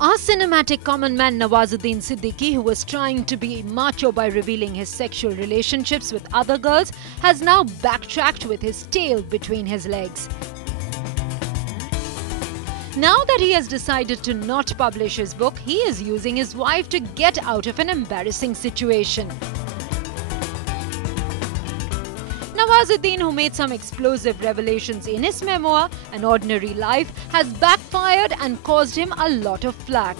Our cinematic common man Nawazuddin Siddiqui, who was trying to be macho by revealing his sexual relationships with other girls, has now backtracked with his tail between his legs. Now that he has decided to not publish his book, he is using his wife to get out of an embarrassing situation. Nawazuddin, who made some explosive revelations in his memoir, An Ordinary Life, has backfired and caused him a lot of flack.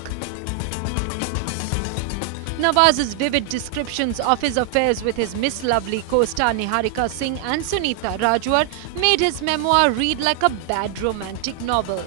Nawaz's vivid descriptions of his affairs with his Miss Lovely co-star Niharika Singh and Sunita Rajwar made his memoir read like a bad romantic novel.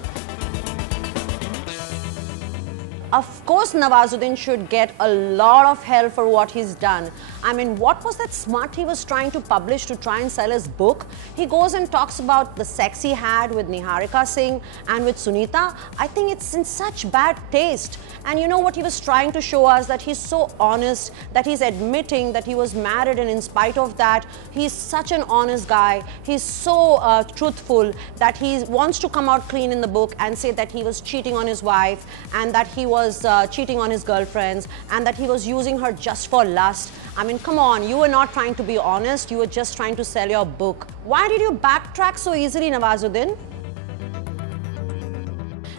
Of course, Nawazuddin should get a lot of hell for what he's done. I mean, what was that smut he was trying to publish to try and sell his book? He goes and talks about the sex he had with Niharika Singh and with Sunita. I think it's in such bad taste. And you know what he was trying to show us? That he's so honest, that he's admitting that he was married, and in spite of that, he's such an honest guy. He's so truthful that he wants to come out clean in the book and say that he was cheating on his wife and that he was cheating on his girlfriends and that he was using her just for lust. I mean, come on, you were not trying to be honest, you were just trying to sell your book. Why did you backtrack so easily, Nawazuddin?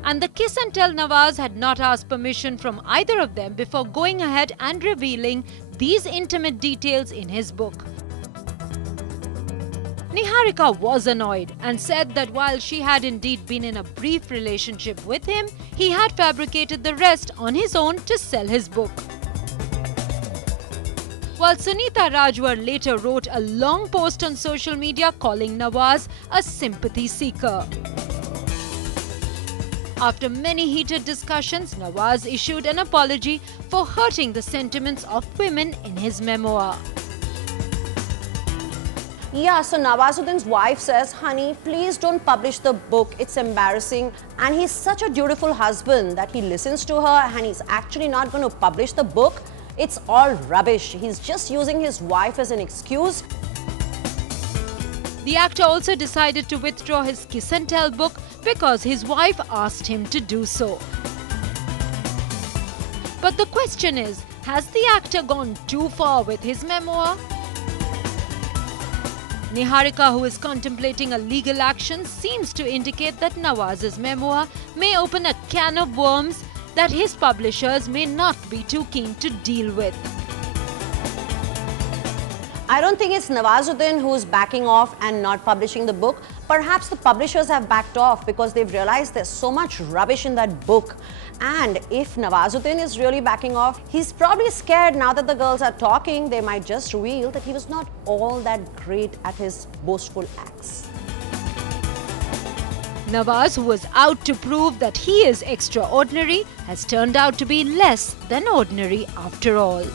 And the kiss and tell Nawaz had not asked permission from either of them before going ahead and revealing these intimate details in his book. Niharika was annoyed and said that while she had indeed been in a brief relationship with him, he had fabricated the rest on his own to sell his book. While Sunita Rajwar later wrote a long post on social media calling Nawaz a sympathy seeker. After many heated discussions, Nawaz issued an apology for hurting the sentiments of women in his memoir. Yeah, so Nawazuddin's wife says, honey, please don't publish the book, it's embarrassing. And he's such a dutiful husband that he listens to her and he's actually not going to publish the book. It's all rubbish. He's just using his wife as an excuse. The actor also decided to withdraw his Kiss and Tell book because his wife asked him to do so. But the question is, has the actor gone too far with his memoir? Niharika, who is contemplating a legal action, seems to indicate that Nawaz's memoir may open a can of worms that his publishers may not be too keen to deal with. I don't think it's Nawazuddin who's backing off and not publishing the book. Perhaps the publishers have backed off because they've realized there's so much rubbish in that book. And if Nawazuddin is really backing off, he's probably scared now that the girls are talking, they might just reveal that he was not all that great at his boastful acts. Nawaz, who was out to prove that he is extraordinary, has turned out to be less than ordinary after all.